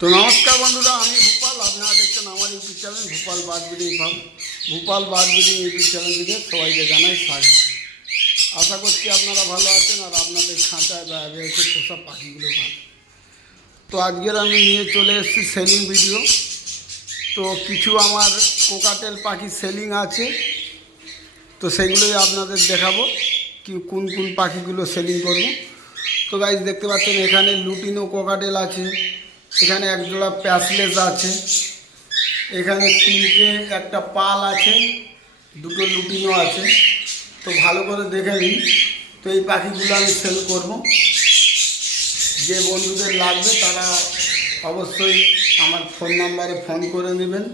তো নমস্কার বন্ধুরা, আমি ভূপাল। আপনারা দেখছেন আমার ইউটিউব চ্যানেল ভূপাল বাদবিড়ি ভাব ভূপাল বাদবিড়ি ইউটিউব চ্যানেল থেকে সবাইকে জানাই স্বাগত। আশা করছি আপনারা ভালো আছেন আর আপনাদের খাঁচায় বা রয়েছে পোষা পাখিগুলো ভালো তো আজকের আমি নিয়ে চলে এসেছি সেলিং ভিডিও তো কিছু আমার কোকাটেল পাখি সেলিং আছে। তো সেগুলোই আপনাদের দেখাবো, কি কোন কোন পাখিগুলো সেলিং করব। তো গাইজ দেখতে পাচ্ছেন এখানে লুটিনো কোকাটেল আছে। এখানে এক জোড়া প্যাসলেস আছে। এখানে তিনটে, একটা পাল আছে, দুটো লুটিনও আছে। তো ভালো করে দেখে নিন। তো এই পাখিগুলো আমি সেল করব। যে বন্ধুদের লাগবে তারা অবশ্যই আমার ফোন নাম্বারে ফোন করে নেবেন।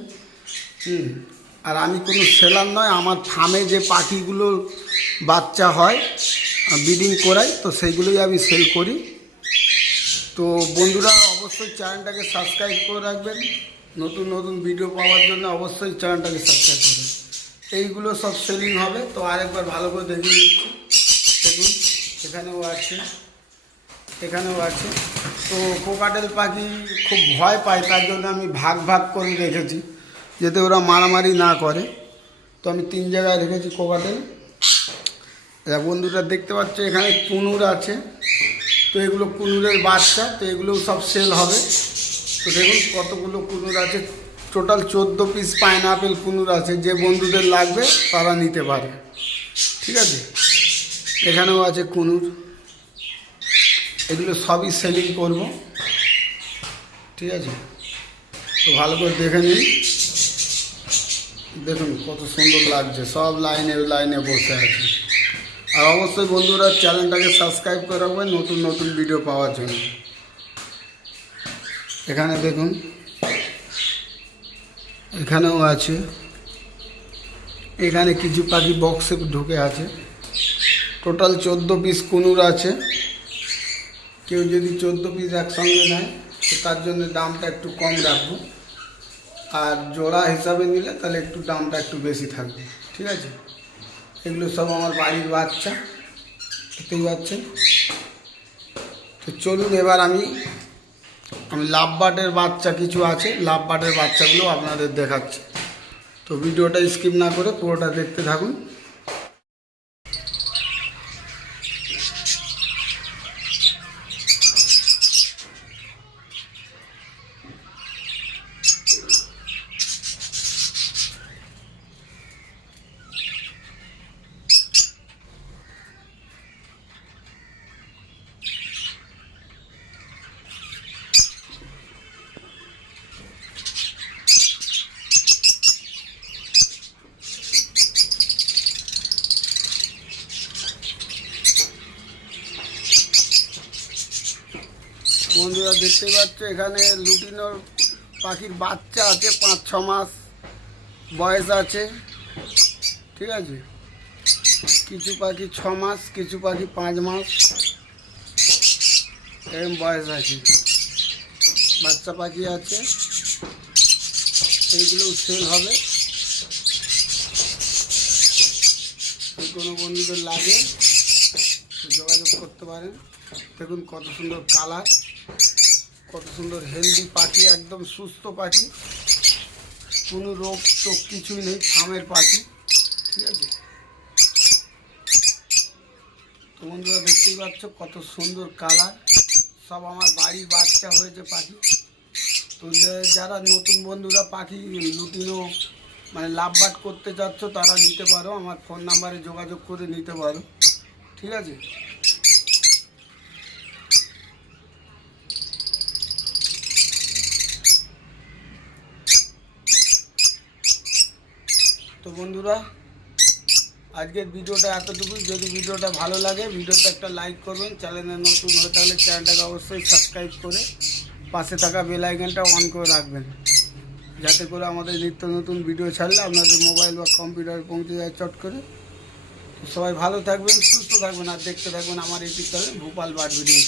হুম, আর আমি কোনো সেলার নয়, আমার ফার্মে যে পাখিগুলো বাচ্চা হয় ব্রিডিং করাই, তো সেইগুলোই আমি সেল করি। তো বন্ধুরা, অবশ্যই চ্যানেলটাকে সাবস্ক্রাইব করে রাখবেন। নতুন নতুন ভিডিও পাওয়ার জন্য অবশ্যই চ্যানেলটাকে সাবস্ক্রাইব করবেন এইগুলো সব সেলিং হবে। তো আরেকবার ভালো করে দেখে নিচ্ছি। দেখুন, এখানেও আছে। এখানেও আছে। তো কোকাটেল পাখি খুব ভয় পায়, তার জন্য আমি ভাগ ভাগ করে রেখেছি, যাতে ওরা মারামারি না করে। তো আমি তিন জায়গায় রেখেছি কোকাটেল। বন্ধুরা, দেখতে পাচ্ছ, এখানে কুনুর আছে। তো এগুলো কুনুরের বাচ্চা, তো এগুলো সব সেল হবে। তো দেখুন কতগুলো কুনুর আছে। টোটাল চোদ্দ পিস পাইনাপেল কুনুর আছে। যে বন্ধুদের লাগবে, তারা নিতে পারে। ঠিক আছে? এখানেও আছে কুনুর। এগুলো সবই সেলিং করব। ঠিক আছে? তো ভালো করে দেখে নিন। দেখুন কত সুন্দর লাগছে। সব লাইনে লাইনে বসে আছে। আর অবশ্যই বন্ধুরা চ্যানেলটাকে সাবস্ক্রাইব করে রাখবেন নতুন নতুন ভিডিও পাওয়ার জন্য। এখানে দেখুন, এখানেও আছে। এখানে কিছু পাখি বক্সে ঢুকে আছে। টোটাল চোদ্দ পিস কুনুর আছে। কেউ যদি চোদ্দ পিস একসঙ্গে নেয়, তো তার জন্য দামটা একটু কম রাখব। আর জোড়া হিসাবে নিলে তাহলে একটু দামটা একটু বেশি থাকবে। ঠিক আছে? এগুলো সব আমার বাড়ির বাচ্চা দেখতেই পাচ্ছেন তো চলুন এবার আমি আমি লাভ বার্ডের বাচ্চা কিছু আছে, লাভ বার্ডের বাচ্চাগুলো আপনাদের দেখাচ্ছি। তো ভিডিওটা স্কিপ না করে পুরোটা দেখতে থাকুন। বন্ধুরা দেখতে পাচ্ছ, এখানে লুটিনোর পাখির বাচ্চা আছে, পাঁচ, ছ মাস বয়স আছে। ঠিক আছে? কিছু পাখি ছ মাস, কিছু পাখি পাঁচ মাস। এরকম বয়স আছে। বাচ্চা পাখি আছে। এইগুলোও সেল হবে। কোনো বন্ধুদের লাগে, যোগাযোগ করতে পারেন। দেখুন কত সুন্দর কালার কত সুন্দর হেলদি পাখি, একদম সুস্থ পাখি। কোনো রোগ টোগ কিছুই নেই, ফার্মের পাখি, ঠিক আছে? তো বন্ধুরা, দেখতেই পাচ্ছ কত সুন্দর কালার সব আমার বাড়ির বাচ্চা হয়েছে পাখি। তো যারা নতুন বন্ধুরা পাখি লুটিনো মানে লাভবাট করতে চাচ্ছ তারা নিতে পারো। আমার ফোন নাম্বারে যোগাযোগ করে নিতে পারো। ঠিক আছে? তো বন্ধুরা, আজকের ভিডিওটা এতটুকুই। যদি ভিডিওটা ভালো লাগে ভিডিওটা একটা লাইক করবেন। চ্যানেলে নতুন হয়ে থাকলে চ্যানেলটাকে অবশ্যই সাবস্ক্রাইব করে পাশে থাকা বেল অন করে রাখবেন। যাতে করে আমাদের নিত্য নতুন ভিডিও ছাড়লে আপনাদের মোবাইল বা কম্পিউটার পৌঁছে যায় চট করে। সবাই ভালো থাকবেন, সুস্থ থাকবেন, আর দেখতে থাকবেন আমার YouTube channel Bhopal but video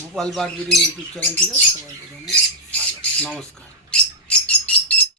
Bhopal but video YouTube channel থেকে সবাই নমস্কার।